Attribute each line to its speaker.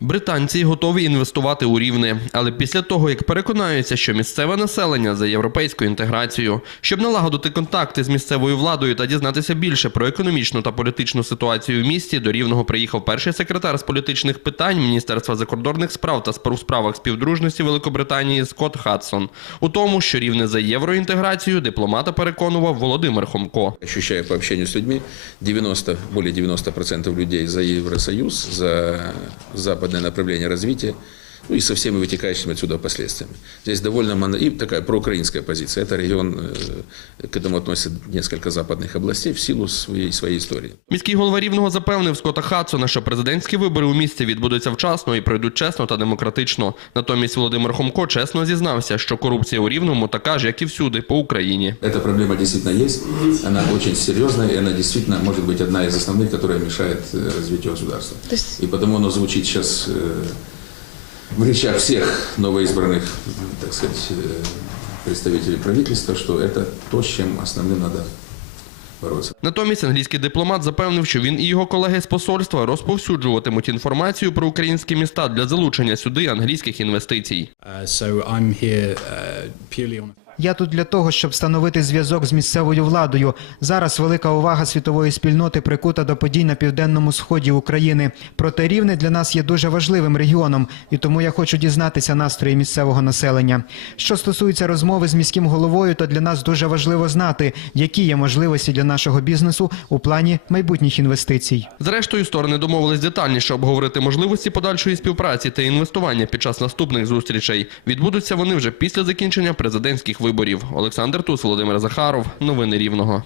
Speaker 1: Британці готові інвестувати у рівне, але після того, як переконаються, що місцеве населення за європейську інтеграцію, щоб налагодити контакти з місцевою владою та дізнатися більше про економічну та політичну ситуацію в місті, до рівного приїхав перший секретар з політичних питань Міністерства закордонних справ та у справах співдружності Великобританії Скотт Хадсон. У тому, що рівне за євроінтеграцію дипломата переконував Володимир Хомко.
Speaker 2: Ощущая по общению с людьми, 90, более 90% людей за Евросоюз, за западное направление развития, ну и со всеми вытекающими отсюда последствиями. Здесь довольно моно... и такая проукраинская позиция. Это регион, э, к этому относят несколько западных областей в силу своей, своей истории.
Speaker 1: Міський голова Рівного запевнив Скотта Хадсона, що президентські вибори у місті відбудуться вчасно і пройдуть чесно та демократично. Натомість Володимир Хомко чесно зізнався, що корупція у Рівному така ж, як і всюди по Україні.
Speaker 2: Эта проблема действительно есть, она очень серьезная, и она действительно может быть одна из основных, которая мешает э, развитию государства.
Speaker 3: То есть-
Speaker 2: И потому оно звучит сейчас э, в речах всех новоизбранных, так сказать, э, представителей правительства, что это то, с чем основным надо бороться.
Speaker 1: Натомість англійський дипломат запевнив, що він і його колеги з посольства розповсюджуватимуть інформацію про українські міста для залучення сюди англійських інвестицій.
Speaker 4: Uh, so I'm here uh, purely on.
Speaker 5: Я тут для того, щоб встановити зв'язок з місцевою владою. Зараз велика увага світової спільноти прикута до подій на південному сході України. Проте рівне для нас є дуже важливим регіоном, і тому я хочу дізнатися настрої місцевого населення. Що стосується розмови з міським головою, то для нас дуже важливо знати, які є можливості для нашого бізнесу у плані майбутніх інвестицій.
Speaker 1: Зрештою, сторони домовились детальніше обговорити можливості подальшої співпраці та інвестування під час наступних зустрічей. Відбудуться вони вже після закінчення президентських виборів. Олександр Тус, Володимир Захаров. Новини Рівного.